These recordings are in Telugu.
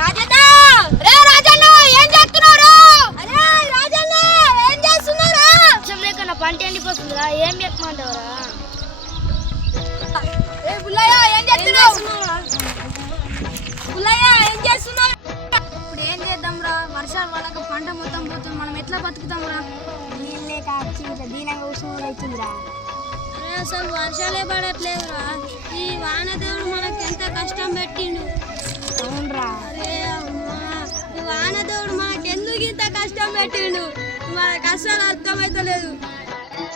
రాజన్న రే రాజన్న ఏం చేస్తున్నారు? అరే రాజన్న ఏం చేస్తున్నారు? లేకన్నా పంట ఎండిపోతుందిరా, ఏం చెప్పమంటావురా? ఏ బుల్లయ్య ఏం చేస్తున్నావు? బుల్లయ్య ఏం చేస్తున్నావు? ఇప్పుడు ఏం చేద్దాంరా? వర్షాలు పడక పంట మొత్తం పోతుంది, మనం ఎట్లా బతుకుతాంరా? నీళ్ళే కాచి ఇట్లా దీనంగా ఉష్ణం అవుతుందిరా. అరే అసలు వర్షాలే పడట్లేదురా. ఈ వానదేవుడు మనకి ఎంత కష్టం పెట్టిండు. అవునరా. అరే అమ్మా, ఈ వానదేవుడు మనకి ఎందుకు ఇంత కష్టం పెట్టిండు మనకు అసలు అర్థమైతలేదు.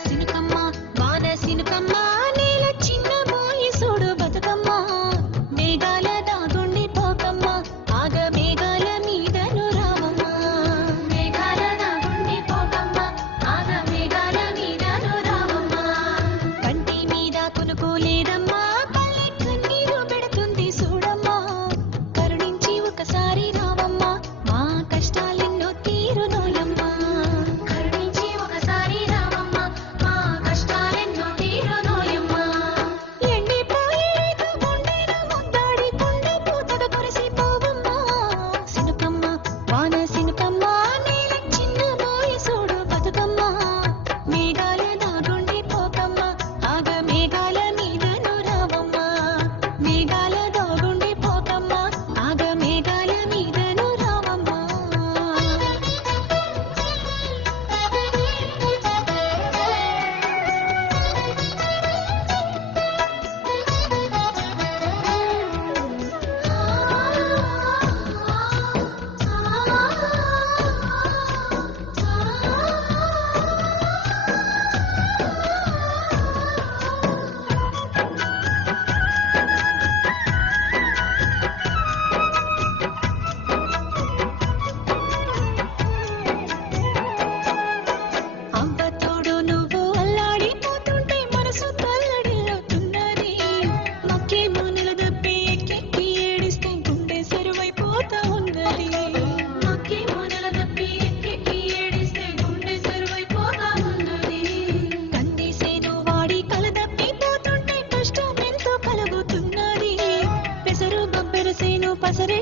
సినుకమ్మ వాన సినుకమ్మ నేల చిన్న మోయి సోడు బతుకమ్మ మేఘాల దాగుండి పోకమ్మ ఆగ మేఘాల మీదను రావమ్మ మేఘాల దాగుండి పోకమ్మ ఆగ మేఘాల మీదను రావమ్మ కంటి మీద కునుకు లేదమ్మా పల్లె కన్నీరు పెడుతుంది చూడమ్మ కరుణించి ఒకసారి రావమ్మ మా కష్టాలెన్నో తీరునోయమ్మ పసరే